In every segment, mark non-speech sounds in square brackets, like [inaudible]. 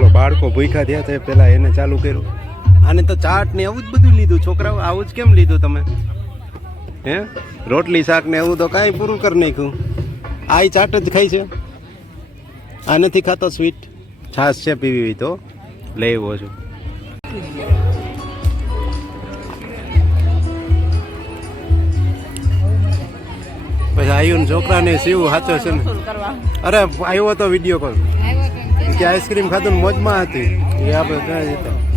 ચાલો બાળકો ભૂખ્યા થયા છે પેલા એને ચાલુ કર્યું. આને તો ચાટ ને એવું જ બધું લીધું. છોકરાઓ, આવું જ કેમ લીધું તમે? હે? રોટલી, શાક ને એવું તો કાંઈ પૂરું કરી નાખ્યું. આ ચાટ જ ખાઈ છે. આ નથી ખાતો સ્વીટ છાશ છે પીવી હોય તો. લઈ આવ્યો છું. પછી આવ્યું ને છોકરાને શિવ સાચો છે ને. અરે, આવ્યો તો વીડિયો કોલ કે આઈસ્ક્રીમ ખાધું મોજમાં હતી. એ આપણે ત્યાં જતા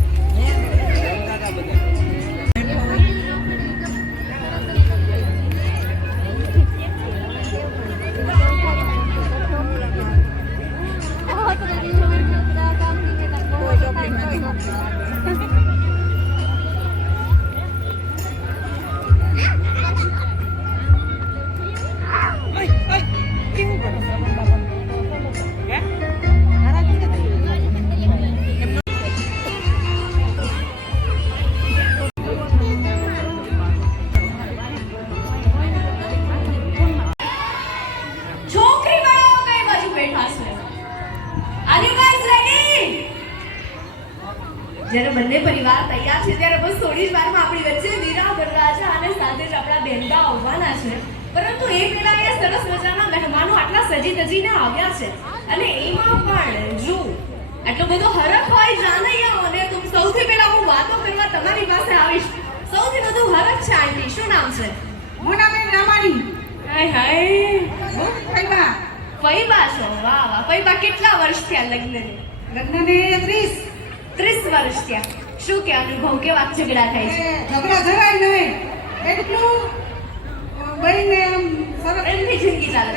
છે. પરંતુ એ પહેલા એ સરસ મજાના મહેમાનો આટલા સજી ધજીને આવ્યા છે. અને એમાં પણ જો આટલો બધો હરખ હોય જાનૈયા અને તું સૌથી પહેલા હું વાતો કરવા તમારી પાસે આવીશ. સૌથી વધુ હરખ છે આંટી શું નામ છે? મોનાબેન રામાણી. હાય હાય. ફૈબા. ફૈબા છો? વાહ વાહ. ફૈબા કેટલા વર્ષ થયા લગ્નને? લગ્નને ત્રીસ. ત્રીસ વર્ષ થયા. શું કે અનુભવ કેવા ઝઘડા થાય છે. ઝઘડા જરાય નહીં એટલું બહેનને આમ સરસ પ્રેમથી જિંદગી ચાલે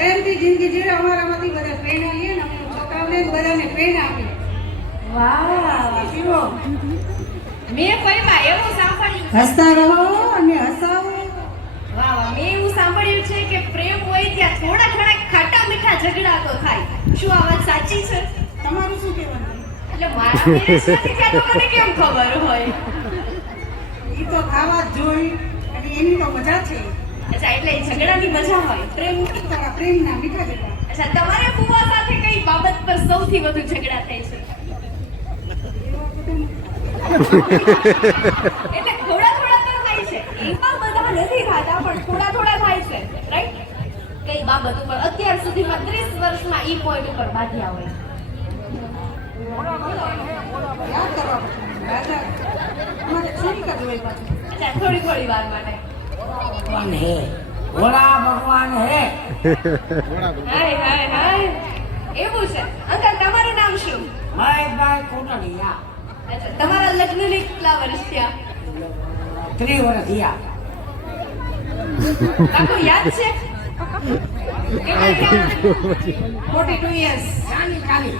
પ્રેમથી જિંદગી અમારામાંથી બધા પ્રેરણા લઈએ ને અમે છોકરાઓને બધાને પ્રેરણા આપીએ. વાહ મેં પૈબા એવું સાંભળ્યું હસતા રહો અને હસાવો. વાહ વાહ મેં એવું સાંભળ્યું છે કે પ્રેમ હોય ત્યાં થોડા ઘણા ખાટા મીઠા ઝઘડા તો થાય. શું આ વાત સાચી છે? તમારું શું કહેવાનું? એટલે મારા marriage નથી થયા તો મને કેમ ખબર હોય? એ તો ખાવા જ જોઈ અને એની તો મજા છે. અચ્છા એટલે ઝઘડાની મજા હોય. પ્રેમ તારા પ્રેમના મીઠા જેટલા અચ્છા તમારે ફુવા સાથે કઈ બાબત પર સૌથી વધુ ઝઘડા થાય છે? એટલે થોડા થોડા તો થાય છે. એમાં બધા નથી થતા પણ થોડા થોડા થાય છે રાઈટ કઈ બાબત ઉપર. અત્યાર સુધીમાં 30 વર્ષમાં ઈ પોઈન્ટ ઉપર બાંધ્યા હોય. થોડી થોડી વાર માટે. भगवान है भोला भगवान है હાય હાય હાય એવું છે અંકલ તમારું નામ શું મહેશભાઈ કોટડિયા અચ્છા તમારા લગ્નને કેટલા વર્ષ થયા ત્રી વર્ષિયા કાકો યાદ છે ફોર્ટી ટુ યર્સ ચાલી ચાલી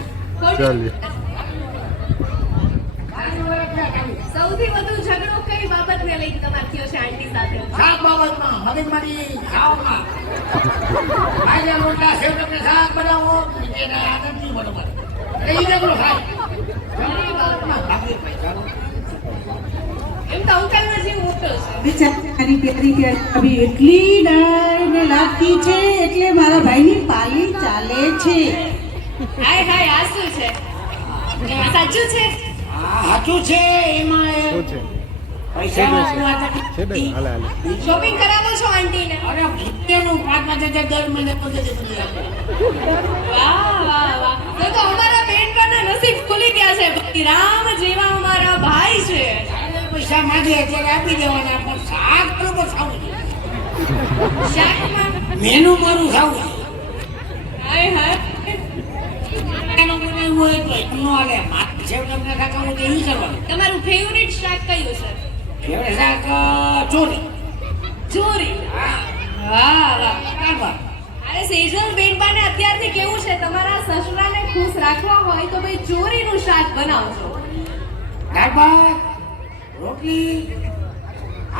ચાલી ચાલી વર્ષ થયા ચાલી સૌથી વધુ ઝઘડો કઈ બાબતને લઈને બાબતમાં મગજમારી ખાવામાં. આજે મોટા સેવ શાક બનાવો એને આનંદ બરોબર એટલે ઈ ઝઘડો થાય ઘણી બાબતમાં. ભાખરી એમ તો અંકલનો જીવ મોટો છે. એટલી ડાય ને લાગતી છે એટલે મારા ભાઈની પાલી ચાલે છે. હાય હાય આ શું છે સાચું છે? સાચું છે એમાં શોપિંગ કરાવો છો આંટીને? અરે ભૂતેનું પાંચ પાંચ હજાર દર મહિને પગે છે બધું આપે. વાહ વાહ વાહ. તો તો અમારા બેન પરના નસીબ ખુલી ગયા છે. ભક્તિ રામ જેવા અમારા ભાઈ છે. જ્યારે પૈસા માંગે આપી દેવાના પણ શાક બરોબર ખાવું શાકમાં મેનું મારું ખાવું હાય હાય. તમારું ફેવરિટ શાક કયું છે ફેવરે ચોરી. ચોરી વાહ વાહ કાઢવા. અરે સેજલ બેનબાને અત્યારથી કેવું છે? તમારા સસરાને ખુશ રાખવા હોય તો ભાઈ ચોરીનું શાક બનાવજો. દાળ રોટલી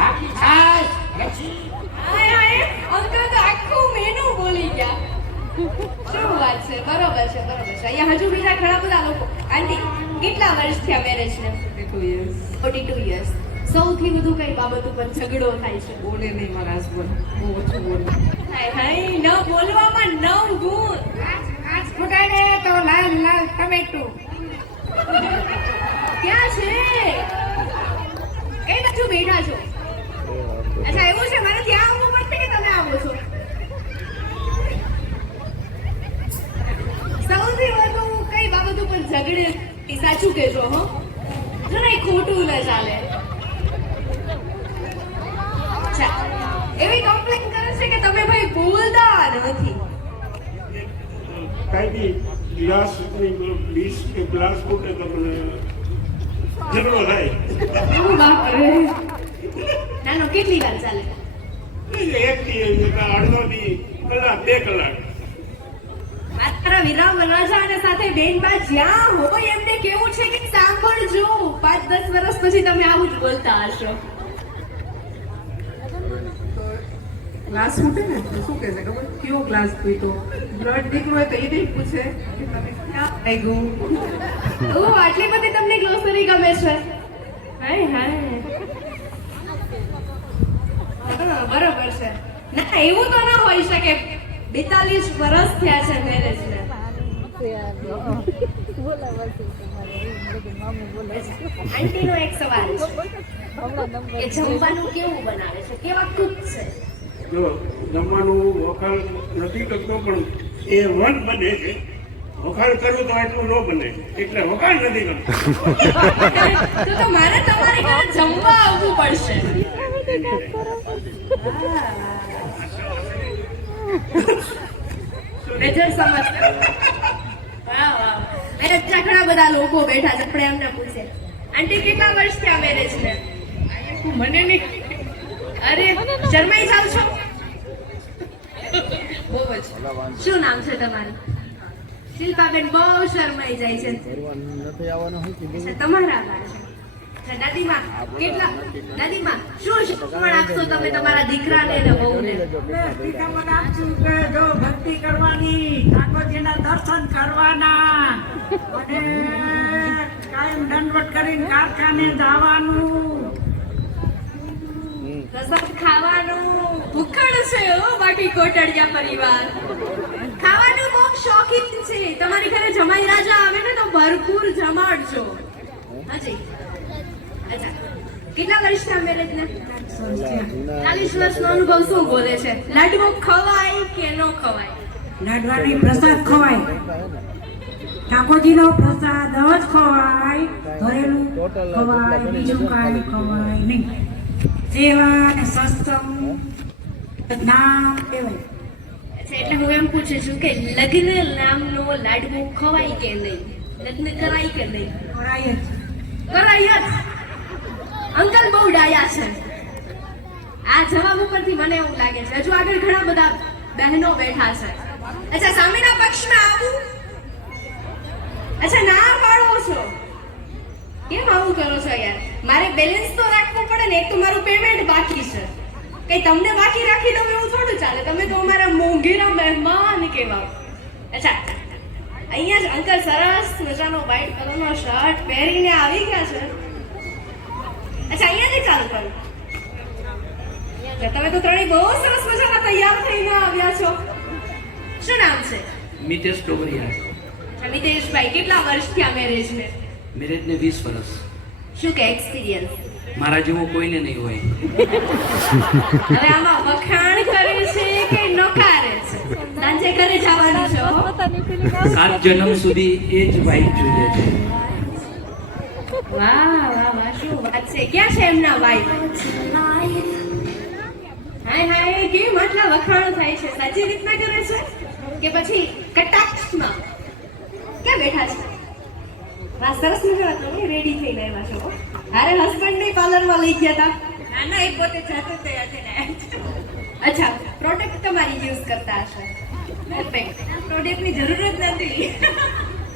આખી છાશ લસ્સી. હાય હાય અંકલ તો આખું મેનુ બોલી ગયા. શું વાત છે? બરોબર છે બરોબર છે. અહીંયા હજુ બીજા ઘણા બધા લોકો. આંટી કેટલા વર્ષ થયા મેરેજ ને? ફોર્ટી ટુ યર્સ સૌથી વધુ કઈ બાબત ઉપર ઝઘડો થાય છે? બોલે નહીં મારા હસબન્ડ બહુ ઓછું બોલે. હાય હાય ન બોલવામાં નવ ગુણ. આજ ફૂટાડે તો લાલ લાલ ટમેટું. ક્યાં છે? એ બધું બેઠા છો? અચ્છા એવું છે? મારે ત્યાં આવવું પડશે કે તમે આવો છો? સૌથી વધુ કઈ બાબત ઉપર ઝઘડે? સાચું કહેજો હો. જરાય ખોટું ન ચાલે અચ્છા એવી કમ્પ્લેન કરે છે કે તમે ભાઈ બોલતા નથી કાંઈ બી ગ્લાસ વીસ કે ગ્લાસ ફૂટે તમને મને ઝઘડો થાય કેટલી વાર ચાલે? એક થી અડધો થી કલાક બે કલાક. માત્ર વિરામ વનરાજા અને સાથે બેનબા જ્યાં હોય એમને કેવું છે કે સાંભળજો. પાંચ દસ વર્ષ પછી તમે આવું જ બોલતા હશો. ગ્લાસ ફૂટે ને, તો શું કહેશે ખબર? કયો ગ્લાસ ફૂટ્યો બ્લડ નીકળ્યું હોય તો એ નહીં પૂછે કે તમે ક્યાં ઓ આટલી બધી તમને ગ્લોસરી ગમે છે. હાય હાય. બરાબર છે. ના, એવું તો ના હોઈ શકે. બેતાલીસ વર્ષ થયા છે મેરેજ ને. આંટીનો એક સવાલ છે. જમવાનું કેવું બનાવે છે? કેવા કુક છે? જો જમવાનું વખાણ નથી કરતો પણ એ વન બને છે. વખાણ કરું તો એટલું ન બને. એટલે વખાણ નથી કરતો. તો મારે તમારે ઘરે જમવા આવવું પડશે. મેજર સમજ. વાહ વાહ. મેરેજ ઘણા બધા લોકો બેઠા છે આપણે એમને પૂછે. આંટી કેટલા વર્ષ થયા મેરેજ ને? મને નહીં અરે શરમાઈ જાવ છો? બહુ જ. શું નામ છે તમારું? શિલ્પાબેન બહુ શરમાઈ જાય છે. અચ્છા, તમારા બા છે. દાદીમા કેટલા દાદીમા શું શિક્ષણ આપશો તમે તમારા દીકરાને આપશું કે જો ભક્તિ કરવાની ઠાકોરજીના દર્શન કરવાના અને કાયમ દંડવટ કરીને કારખાને જવાનું. ખાવાનું ભૂખડ છે ઓ બાકી કોટડિયા પરિવાર. ખાવાનું બહુ શોખીન છે. તમારી ઘરે જમાઈ રાજા આવે ને તો ભરપૂર જમાડજો. હાજી. અચ્છા. કેટલા વર્ષના મેરેજ ને? ચાલીસ વર્ષનો અનુભવ શું બોલે છે? લાડવો ખવાય કે ન ખવાય? લાડવાની પ્રસાદ ખવાય. ઠાકોરજીનો પ્રસાદ જ ખવાય. ખવાય, બીજું કાંઈ ખવાય નહીં. સેવા અને સત્સંગ નામ કહેવાય એટલે હું એમ પૂછું છું કે લગ્ન નામનો લાડવો ખવાય કે નહીં? લગ્ન કરાય કે નહીં? કરાય જ. કરાય જ. અંકલ બહુ ડાયા છે. આ જવાબ ઉપરથી મને એવું લાગે છે. હજુ આગળ ઘણા બધા બહેનો બેઠા છે. અચ્છા સામેના પક્ષમાં આવું? અચ્છા ના પાડો છો. કેમ આવું કરો છો યાર? મારે બેલેન્સ તો રાખવું પડે ને એક તો મારું પેમેન્ટ બાકી છે. કઈ તમને બાકી રાખી દઉં એવું થોડું ચાલે. તમે તો અમારા મોંઘેરા મહેમાન કહેવાઓ. અચ્છા અહીંયા જ અંકલ સરસ મજાનો વ્હાઈટ કલરનો શર્ટ પહેરીને આવી ગયા છે. અચ્છા અહીંયાથી ચાલુ કરું તમે તો ત્રણેય બહુ સરસ મજાના તૈયાર થઈને આવ્યા છો. શું નામ છે? મિતેશ ડોબરિયા મિતેશભાઈ કેટલા વર્ષ થયા મેરેજ ને મેરેજને વીસ વર્ષ. શું કે એક્સપિરિયન્સ મારા જેવો કોઈને નહીં હોય. હવે આમાં વખાણ કરે છે કે નકારે છે? સાંજે ઘરે જવાનું છે સાત જન્મ સુધી એ જ વાઈફ જોઈએ છે. વાહ વાહ વાહ શું વાત છે. ક્યાં છે એમના વાઈફ હાય હાય કેવી આટલા વખાણ થાય છે? સાચી રીતના કરે છે? કે પછી કટાક્ષમાં? ક્યાં બેઠા છે? વાહ સરસ મજાના તમે રેડી થઈને આવ્યા છો અરે હારે હસબન્ડ ને પાર્લરમાં લઈ ગયા હતા ના ના એ પોતે જાતે તૈયાર થઈને આવ્યા છે. અચ્છા પ્રોડક્ટ તમારી યુઝ કરતા હશે. પરફેક્ટ પ્રોડક્ટની જરૂર જ નથી.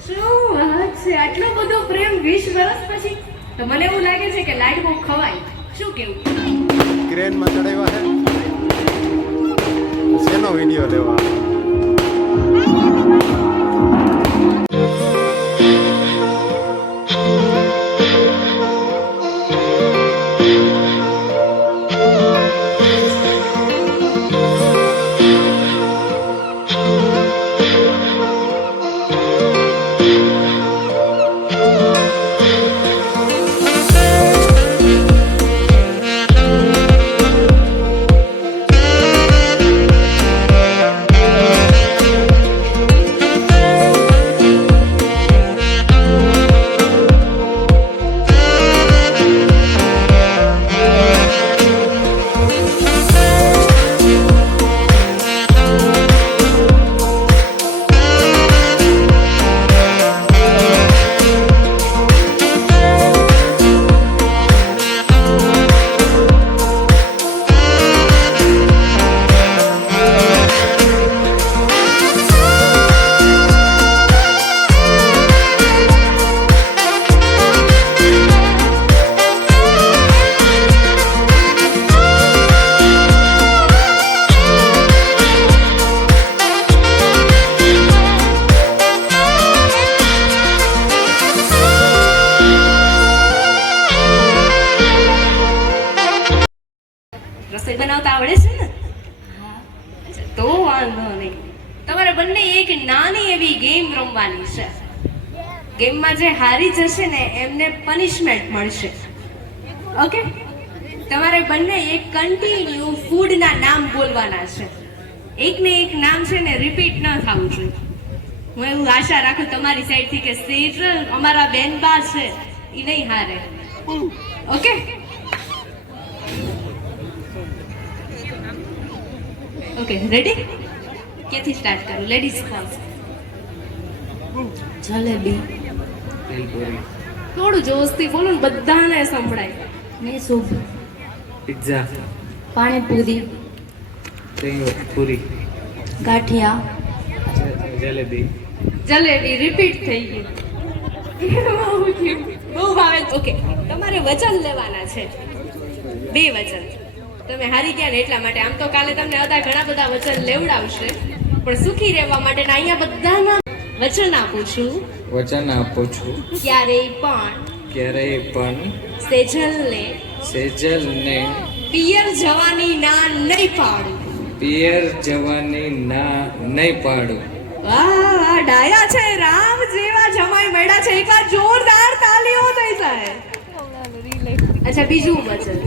શું વાત છે? આટલો બધો પ્રેમ વીસ વર્ષ પછી? તો મને એવું લાગે છે કે લાઈટ બહુ ખવાય. શું કેવું? ક્રેનમાં ચડાવ્યા છે. શેનો વિડિયો લેવા? રમવાની છે. ગેમમાં જે હારી જશે ને, એમને પનિશમેન્ટ મળશે. ઓકે તમારે બંને એક કન્ટિન્યુ ફૂડના નામ બોલવાના છે. એક ને એક નામ છે ને રિપીટ ન થવું જોઈએ. હું એવું આશા રાખું તમારી સાઈડથી કે સેજલ અમારા બેનબા છે એ નહીં હારે. ઓકે ઓકે રેડી ક્યાંથી સ્ટાર્ટ કરું? Ladies first jalebi. થોડું જોશથી બોલો ને બધાને સંભળાય. Soup pizza. Panipuri. Puri. Gathiya. Jalebi. Jalebi repeat થઈ ગયું. બહુ ભાવે ઓકે તમારે વચન લેવાના છે. બે વચન તમે હારી ગયા ને એટલા માટે. આમ તો કાલે તમને હતા ઘણા બધા વચન લેવડાવશે. પણ સુખી રહેવા માટે અહીંયા બધાના વચન આપું છું. વચન આપું છું. ક્યારેય પણ ક્યારેય પણ સેજલને સેજલને પિયર જવાની ના નહીં પાડું. પિયર જવાની ના નહીં પાડું. વાહ વાહ ડાયા છે રામ જેવા જમાઈ મળ્યા છે. એકવાર જોરદાર તાલીઓ થઈ જાય. અચ્છા બીજું વચન.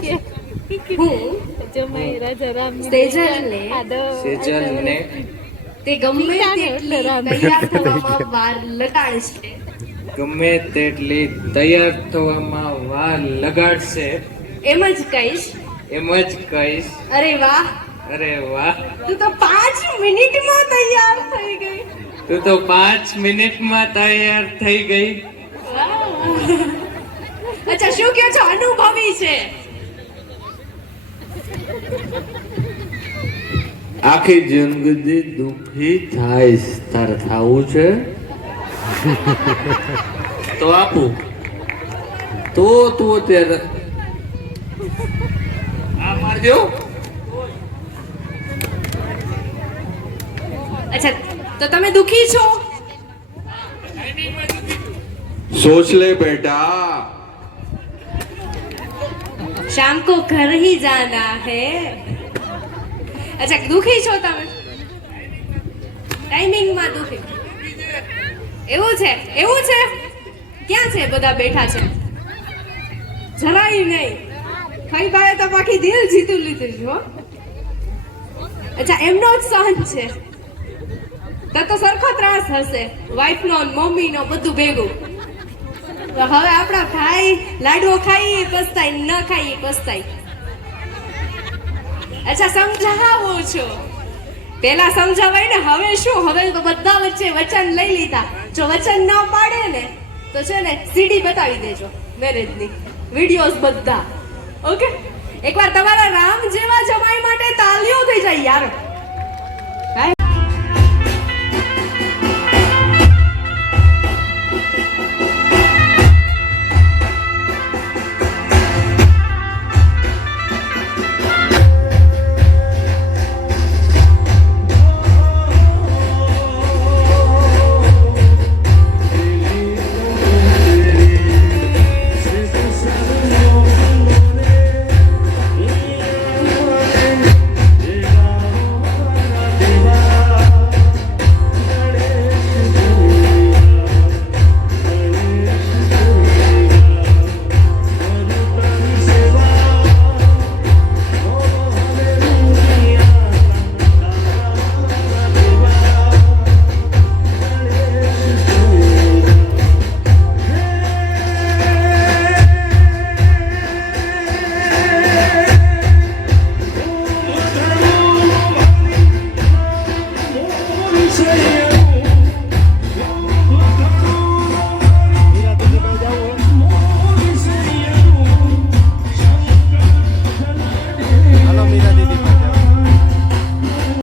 [laughs] હું સેજલને સેજલને તે ગમે તેટલી તૈયાર [laughs] થવામાં વાર લગાડશે. ગમે તેટલી તૈયાર થવામાં વાર લગાડશે. એમ જ કહીશ. એમ જ કહીશ. અરે વાહ. અરે વાહ. તું તો પાંચ મિનિટમાં તૈયાર થઈ ગઈ. તું તો પાંચ મિનિટમાં તૈયાર થઈ ગઈ. અચ્છા શું કહો છો? અનુભવી છે. આખી જિંદગી દુઃખી થાય તારે થવું છે તો આપું તો તું અત્યારે આ મારજો અચ્છા તો તમે દુખી છો સોચ લે બેટા शाम को घर ही जाना है અચ્છા, દુખી છો તમે? ટાઈમિંગમાં દુખી. એવું છે? એવું છે? ક્યાં છે બધા બેઠા છે? જરાય નહીં. ખાઈ ભાઈ તો બાકી દિલ જીતું લીધું છે અચ્છા, એમનો જ સહન છે. તો તો સરખો ત્રાસ હશે. વાઈફનો મમ્મીનો બધું ભેગું. હવે આપણા ભાઈ લાડવો ખાઈ પસ્તાય ન ખાઈ પસ્તાય. અચ્છા, સમજાવો છો. પેલા સમજાવાય ને, હવે શું? હવે બધા વચ્ચે વચન લઈ લીધા. જો વચન ન પાડે ને, તો છે ને સીડી બતાવી દેજો મેરેજની. વિડીયોઝ બધા. ઓકે એકવાર તમારા રામ જેવા જમાઈ માટે તાલીઓ થઈ જાય યાર.